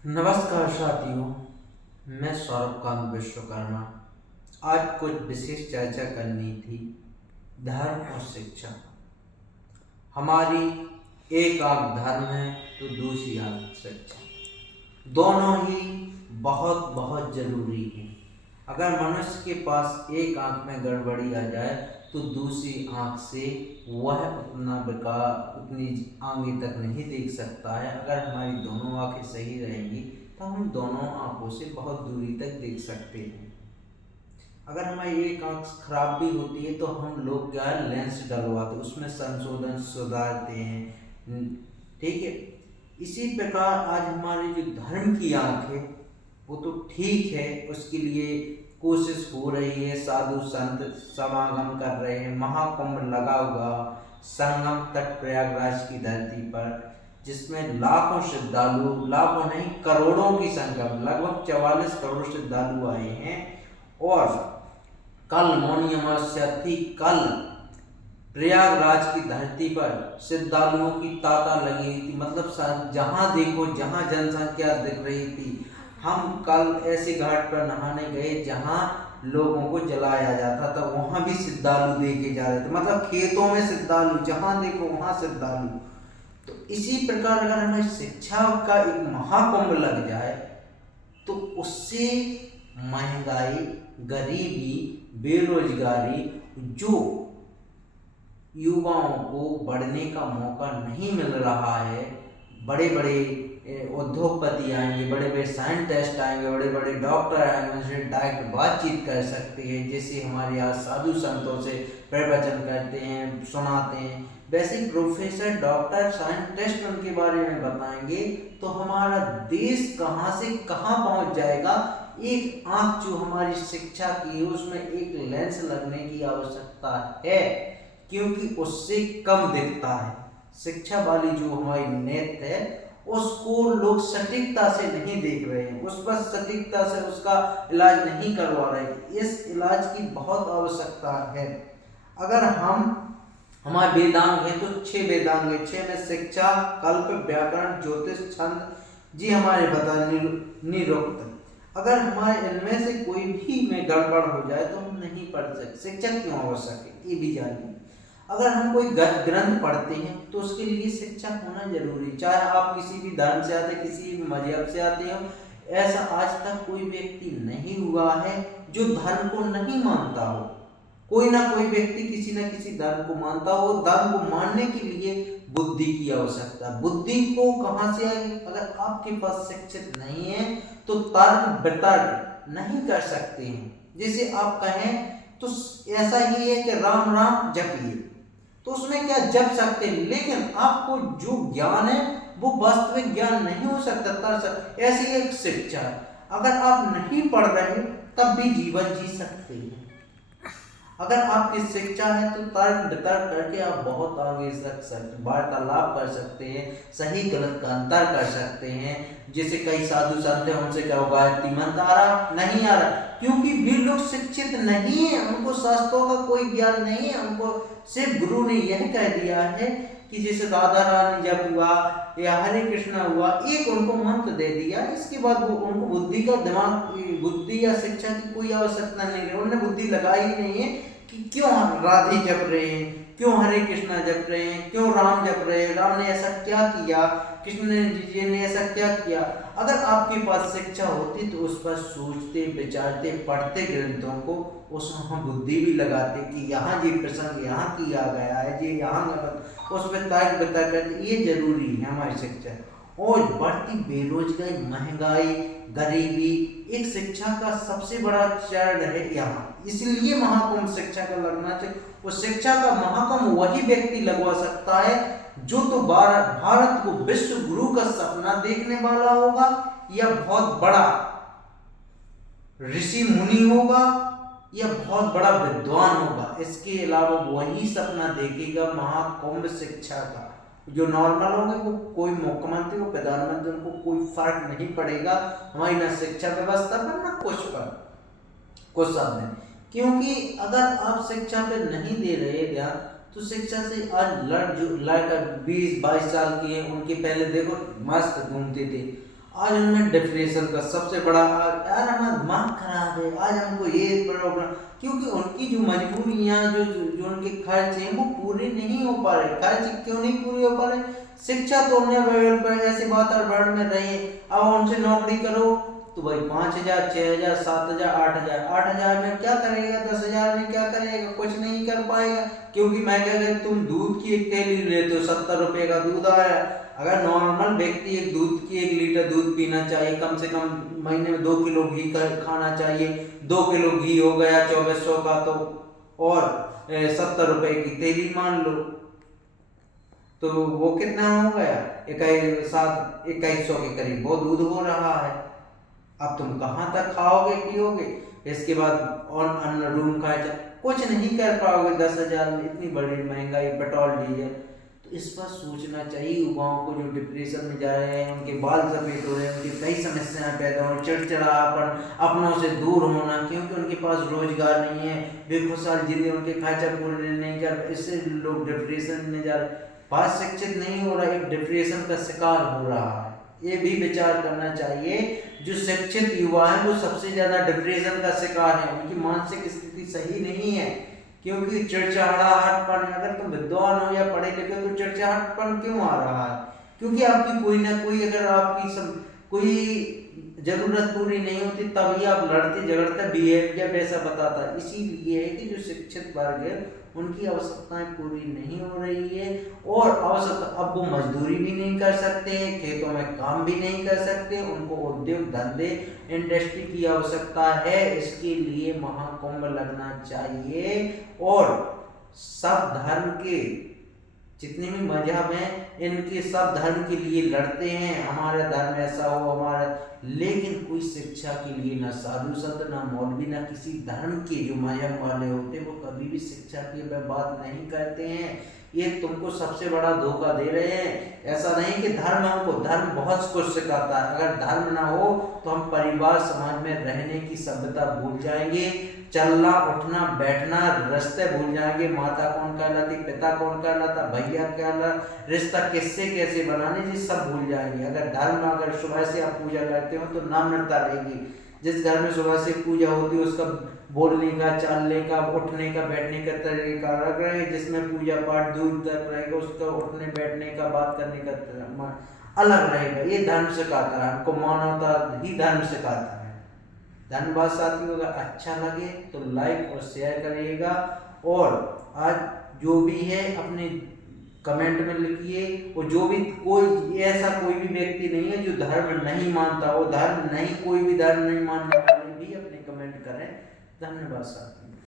नमस्कार साथियों, मैं सौरभ कांत विश्वकर्मा। आज कुछ विशेष चर्चा करनी थी धर्म और शिक्षा। हमारी एक आंख धर्म है तो दूसरी आंख शिक्षा। दोनों ही बहुत बहुत जरूरी हैं। अगर मनुष्य के पास एक आंख में गड़बड़ी आ जाए तो दूसरी आंख से वह उतनी आगे तक नहीं देख सकता है। अगर हमारी दोनों आंखें सही रहेंगी तो हम दोनों आंखों से बहुत दूरी तक देख सकते हैं। अगर हमारी एक आंख खराब भी होती है तो हम लोग क्या है, लेंस डलवाते, उसमें संशोधन सुधारते हैं। ठीक है। इसी प्रकार आज हमारी जो धर्म की आंख है वो तो ठीक है, उसके लिए कोशिश हो रही है, साधु संत समागम कर रहे हैं, महाकुंभ लगा हुआ संगम तट प्रयागराज की धरती पर, जिसमें लाखों श्रद्धालु, लाखों नहीं करोड़ों की संख्या, लगभग 44 करोड़ श्रद्धालु आए हैं। और कल मौनी अमावस्या थी। कल प्रयागराज की धरती पर श्रद्धालुओं की तांता लगी हुई थी, मतलब जहां देखो जहां जनसंख्या दिख रही थी। हम कल ऐसे घाट पर नहाने गए जहां लोगों को जलाया जाता था, वहां भी श्रद्धालु देखे जा रहे थे, मतलब खेतों में श्रद्धालु, जहां देखो वहां श्रद्धालु। तो इसी प्रकार अगर हमें शिक्षा का एक महाकुंभ लग जाए तो उससे महंगाई, गरीबी, बेरोजगारी, जो युवाओं को बढ़ने का मौका नहीं मिल रहा है, बड़े बड़े उद्योगपति आएंगे, बड़े बड़े साइंटिस्ट आएंगे, बड़े बड़े डॉक्टर आएंगे, उनसे डायरेक्ट बातचीत कर सकते हैं, जैसे हमारे यहाँ साधु संतों से प्रवचन करते हैं, सुनाते हैं, वैसे प्रोफेसर, डॉक्टर, साइंटिस्ट उनके बारे में बताएंगे तो हमारा देश कहाँ से कहाँ पहुँच जाएगा। एक आंख जो हमारी शिक्षा की है उसमें एक लेंस लगने की आवश्यकता है, क्योंकि उससे कम दिखता है। शिक्षा वाली जो हमारी नेत्र है उसको लोग सटीकता से नहीं देख रहे हैं, उस पर सटीकता से उसका इलाज नहीं करवा रहे। इस इलाज की बहुत आवश्यकता है। अगर हमारे वेदांग है तो 6 वेदांग है, 6 में शिक्षा, कल्प, व्याकरण, ज्योतिष, छंद जी हमारे बता निरुक्त। अगर हमारे इनमें से कोई भी में गड़बड़ हो जाए तो हम नहीं पढ़ सकते। शिक्षा क्यों आवश्यक है ये भी जानिए। अगर हम कोई ग्रंथ पढ़ते हैं तो उसके लिए शिक्षा होना जरूरी, चाहे आप किसी भी धर्म से आते, किसी भी मजहब से आते हो। ऐसा आज तक कोई व्यक्ति नहीं हुआ है जो धर्म को नहीं मानता हो। कोई ना कोई व्यक्ति किसी न किसी धर्म को मानता हो। धर्म को मानने के लिए बुद्धि की आवश्यकता। बुद्धि को कहाँ से आएगी? अगर आपके पास शिक्षित नहीं है तो तर्क वितर्क नहीं कर सकते हैं। जैसे आप कहें तो ऐसा ही है कि राम राम जपिए, तो उसमें क्या जप सकते हैं, लेकिन आपको जो ज्ञान है वो वास्तविक ज्ञान नहीं हो सकता। ऐसी एक शिक्षा, अगर आप नहीं पढ़ रहे तब भी जीवन जी सकते हैं। अगर आपकी शिक्षा है तो तर्क वितर्क करके आप बहुत आगे तक वार्तालाप कर सकते हैं, सही गलत का अंतर कर सकते हैं। जैसे कई साधु संत हैं, उनसे क्या होगा, मंत्र आ रहा नहीं आ रहा, क्योंकि भी लोग शिक्षित नहीं है, उनको शास्त्रों का कोई ज्ञान नहीं है। उनको सिर्फ गुरु ने यह कह दिया है कि जैसे राधा रानी जब हुआ या हरे कृष्णा हुआ, एक उनको मंत्र दे दिया, इसके बाद वो उनको बुद्धि का दिमाग, बुद्धि या शिक्षा की कोई आवश्यकता नहीं है। उन्होंने बुद्धि लगाई ही नहीं है कि क्यों राधे जप रहे हैं, क्यों हरे कृष्णा जप रहे हैं, क्यों राम जप रहे हैं, राम ने ऐसा क्या किया, कृष्ण जी ने ऐसा क्या किया। अगर आपके पास शिक्षा होती तो उस पर सोचते, विचारते, पढ़ते ग्रंथों को, उसमें हम बुद्धि भी लगाते कि यहाँ जी प्रसंग यहाँ किया गया है, जी यहाँ गलत, उसमें तर्क वितर्क करते। ये जरूरी है हमारी शिक्षा। और बढ़ती बेरोजगारी, महंगाई, गरीबी एक शिक्षा का सबसे बड़ा चरण है यहाँ, इसलिए महाकुंभ शिक्षा का लगना चाहिए। उस शिक्षा का महाकुंभ वही व्यक्ति लगवा सकता है जो तो भारत को विश्व गुरु का सपना देखने वाला होगा, या बहुत बड़ा ऋषि मुनि होगा, या बहुत बड़ा विद्वान होगा। इसके अलावा वही सपना देखेगा महाकुंभ शिक्षा का। जो नॉर्मल होंगे वो कोई मुख्यमंत्री हो, प्रधानमंत्री, उनको कोई फर्क नहीं पड़ेगा हमारी ना शिक्षा व्यवस्था पर ना कुछ पर, कुछ शब्द है। क्योंकि अगर आप शिक्षा पे नहीं दे रहे ध्यान तो शिक्षा से आज लड़का 20-22 साल की है, उनके पहले देखो मस्त घूमते थे, आज उनमें डिप्रेशन का सबसे बड़ा, यार हमारा दिमाग खराब है, आज हमको ये प्रॉब्लम, क्योंकि उनकी जो मजबूरियां, जो उनके खर्च हैं वो पूरे नहीं हो पा रहे। खर्च क्यों नहीं पूरे हो पा रहे? शिक्षा तो उन्हें ऐसे वातावरण में रहे, अब उनसे नौकरी करो तो भाई 5,000, 6,000, 7,000, 8,000, 8,000 में क्या करेगा, 10,000 में क्या करेगा? कुछ नहीं कर पाएगा। क्योंकि मैं क्या कहता, तुम दूध की एक थैली लेते हो, 70 रुपए का दूध आया। अगर नॉर्मल व्यक्ति एक दूध की 1 लीटर दूध पीना चाहिए, कम से कम महीने में 2 किलो घी खाना चाहिए, 2 किलो घी हो गया 2400 का, तो और 70 रुपए की थैली मान लो, तो वो कितना हो गया? 2100 के करीब वो दूध हो रहा है। अब तुम कहाँ तक खाओगे पियोगे? इसके बाद और अन्न रूम खर्चा कुछ नहीं कर पाओगे 10,000 में, इतनी बड़ी महंगाई, पेट्रोल डीजल। तो इस पर सोचना चाहिए युवाओं को, जो डिप्रेशन में जा रहे हैं, उनके बाल सफेद हो रहे हैं, उनकी कई समस्याएं पैदा हो, चिड़चिड़ापन, अपनों से दूर होना, क्योंकि उनके पास रोजगार नहीं है, बेखुशहाल जिंदगी, उनके खर्चा पूरे नहीं कर, इससे लोग डिप्रेशन में जा रहे। बात शिक्षित नहीं हो रहा, एक डिप्रेशन का शिकार हो रहा है। ये भी विचार करना चाहिए। जो शिक्षित युवा है वो सबसे ज्यादा डिप्रेशन का शिकार है, उनकी मानसिक स्थिति सही नहीं है, क्योंकि चिड़चिड़ाहटपन, अगर तुम विद्वान हो या पढ़े लिखे हो तो चिड़चिड़ाहटपन क्यों आ रहा है? क्योंकि आपकी कोई ना कोई, अगर आपकी कोई जरूरत पूरी नहीं होती तभी आप लड़ते झगड़ते, बिहेवियर वैसा बताता है। इसीलिए है कि जो शिक्षित वर्ग है उनकी आवश्यकताएं पूरी नहीं हो रही है, और आवश्यकता, अब वो मजदूरी भी नहीं कर सकते हैं, खेतों में काम भी नहीं कर सकते, उनको उद्योग धंधे इंडस्ट्री की आवश्यकता है। इसके लिए महाकुंभ लगना चाहिए, और सब धर्म के जितने भी मजहब हैं, इनके सब धर्म के लिए लड़ते हैं, हमारा धर्म ऐसा हो, हमारा, लेकिन कोई शिक्षा के लिए ना साधु संत, ना मौलवी, ना किसी धर्म के जो मजहब वाले होते हैं, वो कभी भी शिक्षा की बात नहीं करते हैं। ये तुमको सबसे बड़ा धोखा दे रहे हैं। ऐसा नहीं कि धर्म, हमको धर्म बहुत कुछ सिखाता है, अगर धर्म ना हो तो हम परिवार समाज में रहने की सभ्यता भूल जाएंगे, चलना उठना बैठना रिश्ते भूल जाएंगे, माता कौन कहलाती, पिता कौन कहलाता, भैया क्या, रिश्ता किससे कैसे बनाने, ये सब भूल जाएंगे। अगर धर्म, अगर सुबह से आप पूजा करते हो तो नम्रता रहेगी। जिस घर में सुबह से पूजा होती है उसका बोलने का, चलने का, उठने का, बैठने का तरीका अलग रहे, जिसमें पूजा पाठ दूर तक रहेगा उसका उठने बैठने का, बात करने का अलग रहेगा। ये धर्म सिखाता है हमको, मानवता ही धर्म सिखाता है। धन्यवाद साथियों, अगर अच्छा लगे तो लाइक और शेयर करिएगा, और आज जो भी है अपने कमेंट में लिखिए। और जो भी, कोई ऐसा कोई भी व्यक्ति नहीं है जो धर्म नहीं मानता, वो धर्म नहीं, कोई भी धर्म नहीं मानने वाले भी अपने कमेंट करें। धन्यवाद साथियों।